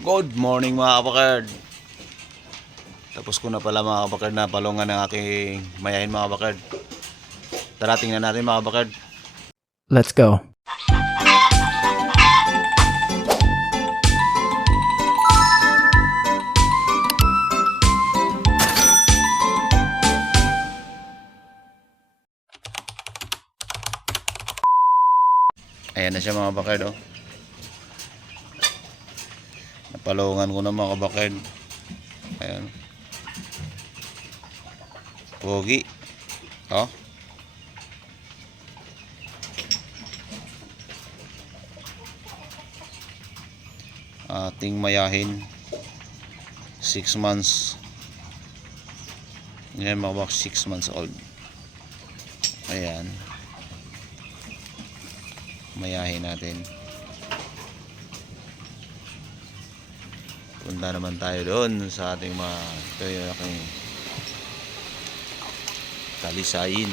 Good morning mga kabakard. Tapos ko na pala mga kabakard na palungan ng aking mayahin mga kabakard. Tara tingnan natin mga kabakard. Let's go. Ayan na siya mga kabakard oh. Napalungan ko na mga kabakard. Ayan. Pogi. Oh. Ating mayahin 6 months. Ngayon mga kabak 6 months old. Ayan. Mayahin natin. Punta naman tayo doon sa ating mga ito yung aking talisayin.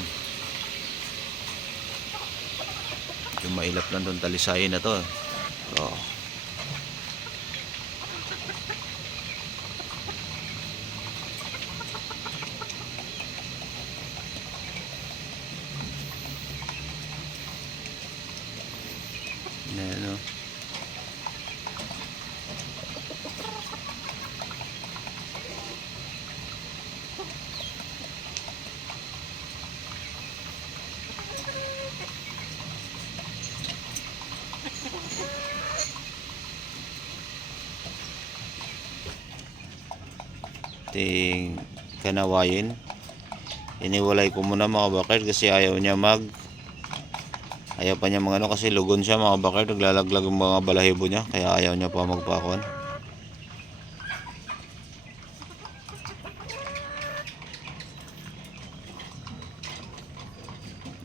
Yung mailap lang doon talisayin na to. So, ayan o. Ting kanawayin. Iniwalay ko muna mga bakit kasi ayaw pa niya mga ano kasi lugon siya mga bakit, naglalaglag yung mga balahibo niya kaya ayaw niya pa magpakon.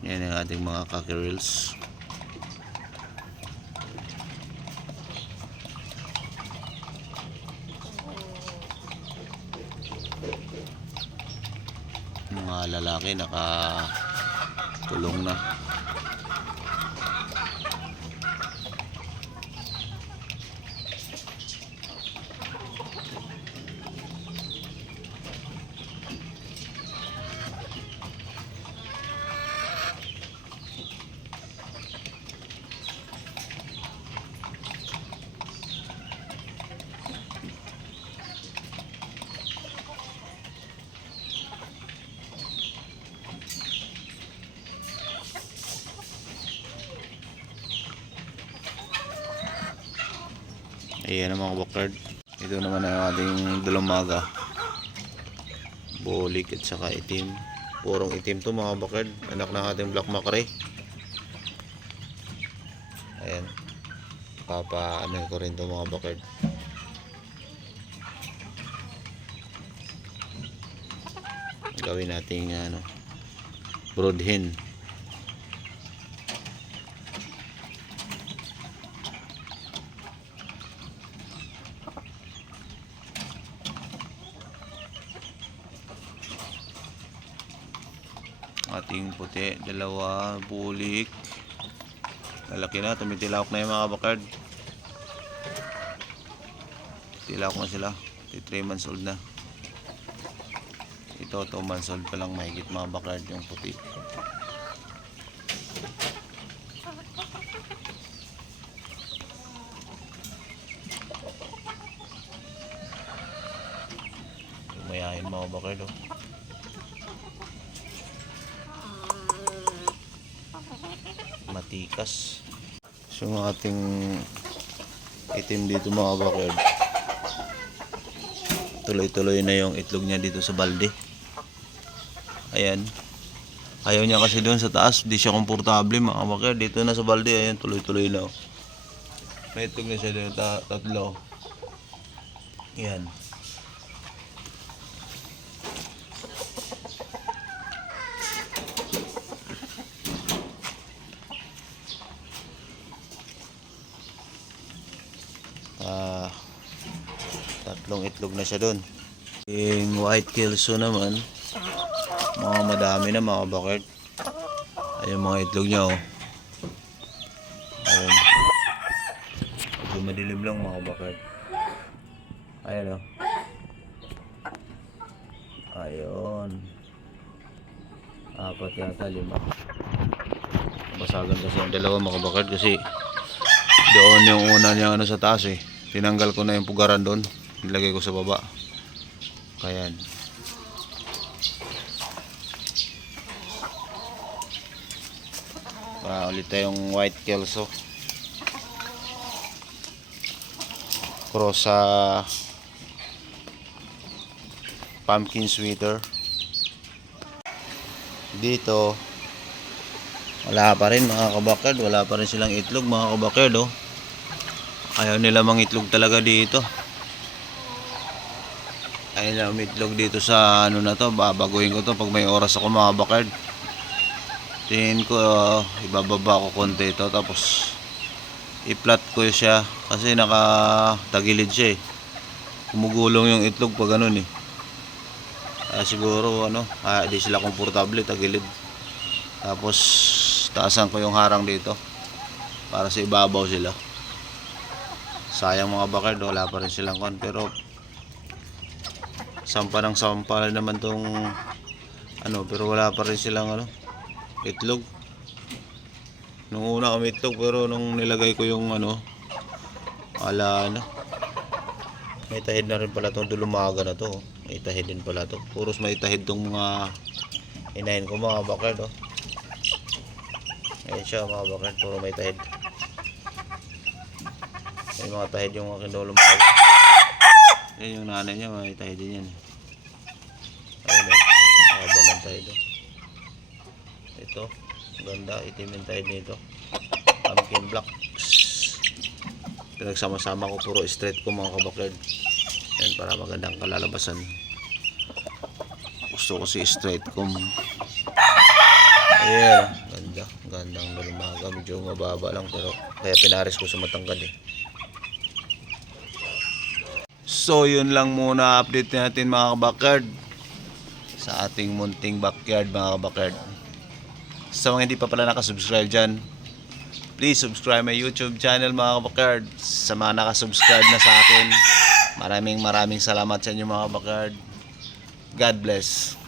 Yan ang ating mga cockerels. Mga lalaki nakatulong na. Ayan ang mga bakard. Ito naman ang ating dalawaga. Bolik at saka itim. Purong itim to mga bakard. Anak ng ating black macrae. Ayan. Ano ko rin to mga bakard. Gawin nating brood hen. Ating puti, dalawa, bulik. Lalaki na, tumitilawak na yung mga bakard. Tilawak na sila. 3 months old na. Ito 2 months old pa lang mahigit mga bakard yung puti. Mayahin mga bakard oh. Matikas. So yung ating itim dito mga bakard, tuloy-tuloy na yung itlog niya dito sa balde. Ayan. Ayaw niya kasi doon sa taas, di siya komportable mga bakard. Dito na sa balde, ayan, tuloy-tuloy na. May itlog na siya dito, tatlo. Ayan. Tatlong itlog na siya doon. Yung white kelso naman, mga madami na mga bakard. Ayun mga itlog niya oh. Ayun. Medyo madilim lang mga bakard. Ayan o. Ayun. 4 yata, 5. Basagan kasi yung dalawa mga kabakard kasi doon yung una niya ano sa taas eh. Tinanggal ko na yung pugaran doon. Nilagay ko sa baba. Kayan. Ulit tayong white kelso. Cross sa pumpkin sweeter. Dito wala pa rin mga kabakard, wala pa rin silang itlog mga kabakard oh. Ayaw nila mangitlog talaga dito. Ayaw nila mangitlog dito sa ano na to, babaguhin ko to pag may oras ako mga kabakard. Tingin ko ibababa ko konti ito tapos i-flat ko siya kasi nakatagilid siya eh. Kumugulong yung itlog pag ganun eh. Siguro ano, di sila komportable tagilid. Tapos taasan ko yung harang dito para sa ibabaw sila. Sayang mga bakard, wala pa rin silang kon pero sampa ng sampa naman tong ano, pero wala pa rin silang ano, itlog. Nung una kami itlog pero nung nilagay ko yung ano, wala na. May tahid na rin pala itong dulumaga na to. May tahid din pala to. Puros may tahid tong mga inahin ko mga bakard oh. Ayan siya mga bakard, puro may tahid. May mga tahid yung aking dulumaga. Yan yung nanay niya, may tahid din yan. Ayun oh, haba ng tahid oh. Ito, ganda, itim yung tahid nito. Pumpkin black. Pinagsama-sama ko, puro straight ko mga kabakard. Yan para magandang kalalabasan. Gusto ko si straight ko. Ayan, ganda, gandang dulumaga. Medyo mababa lang pero kaya pinaris ko sa matangkad eh. So yun lang muna update natin mga kabakard sa ating munting backyard mga kabakard. Sa mga hindi pa pala nakasubscribe dyan, please subscribe my YouTube channel mga kabakard. Sa mga nakasubscribe na sa akin, maraming salamat sa inyo mga kabakard. God bless.